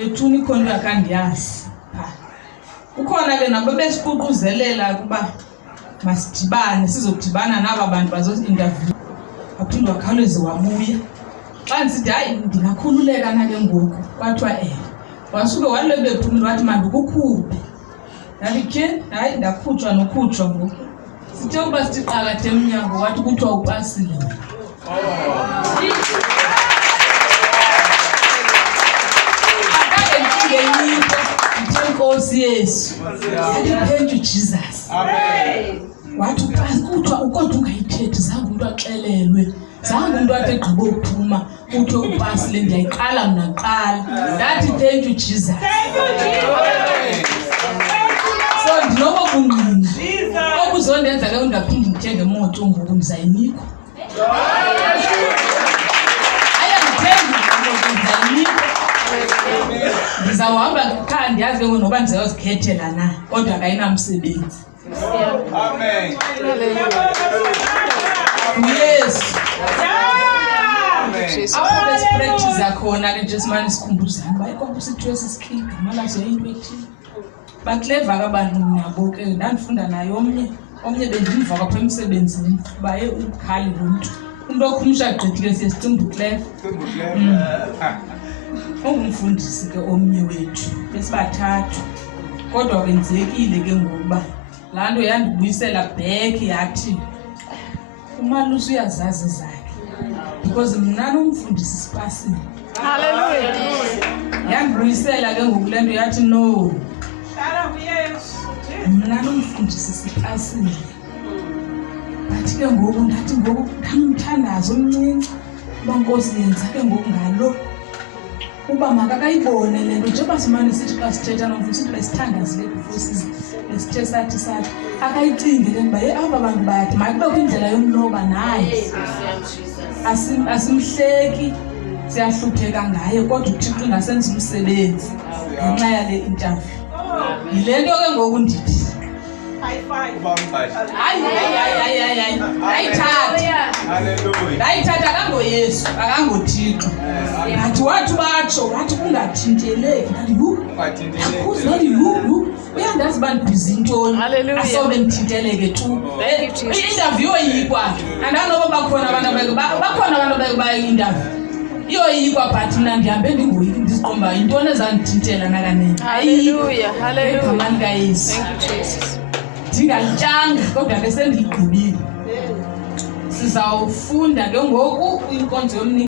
ethuni khona akandiyazi. Ukhona ke nabo besiququzelela kuba masidibane sizodibana naba bantu bazo-interview. Waphinde wakhawuleze wabuya. Xa ndisithi hayi ndingakhululeka na ke ngoku kwathiwa wasuke walebe phumile wathi mandikukhuphe. Ndathi ke hayi ndakhutshwa nokhutshwa ngoku. Sithe uba sithi qakathe emnyango wathi kuthiwa upasile. Nkosi Yesu. Thank you Jesus. Amen. Wathi kuthiwa ukodwa ungayithethi zange umuntu axelelwe. Zange umuntu athi egqiba ukuphuma kuthiwa upasile ndiyayiqala mna qala. Ndathi thank you Jesus. Thank you Jesus. So ndinoba bungqina. Okuzondenza ke ungaphindi ngithenge imoto ngoku ndizayinikwa. Ndizawuhamba qha ndiyazi ke noba ndizayozikhethela na kodwa akayinamsebenzi. Amen. Yes. Apho besipractice yakhona ke nje simane sikhumbuzana bayikho sithiwe sisikhiga malazo yinto ethile. Bakleva abantu nabo ke ndandifunda naye omnye bendimva kwapha emsebenzini baye ukhali umuntu. Umuntu okhumsha gqithile siyesicimba ukleva. Ungumfundisi ke omnye wethu besibathathu kodwa kwenzekile ke ngokuba laa nto yandibuyisela back yathi umalusi uyazazi zakhe because mna nomfundisi sipasile. Hallelujah. Yandibuyisela ke ngoku le nto yathi no mna nomfundisi sipasile. Bathi ke ngoku ndathi ngoku ndamthandaza omncinci uba Nkosi yenza ke ngoku ngalo uba makakayibone le nto njengoba simane sithi xa sithetha nomfundisi besithandazile before besithe sathi akayicinge le nto aba bantu bayathi makubekho indlela yomloba naye asimhleki siyahlupheka ngaye kodwa uThixo ungasenza umsebenzi ngenxa yale interview. Yile nto ke ngoku ndithi ayithatha akangoYesu akangoThixo. Ngathi wathi batsho wathi kungathinteleki ndathi uyandazi uba ndibhizi intoni asobe ndithinteleke tu. I-interview yoyikwa andanoba bakhona abantu bayi-interview iyoyikwa but mna ndihambe ndingoyiki ndiziqomba yintoni ezandithintela nakanene. Hallelujah. Igama likaYesu. Ndingalityanga kodwa ke sendiligqibile. Sizawufunda ke ngoku inkonzo yomnini.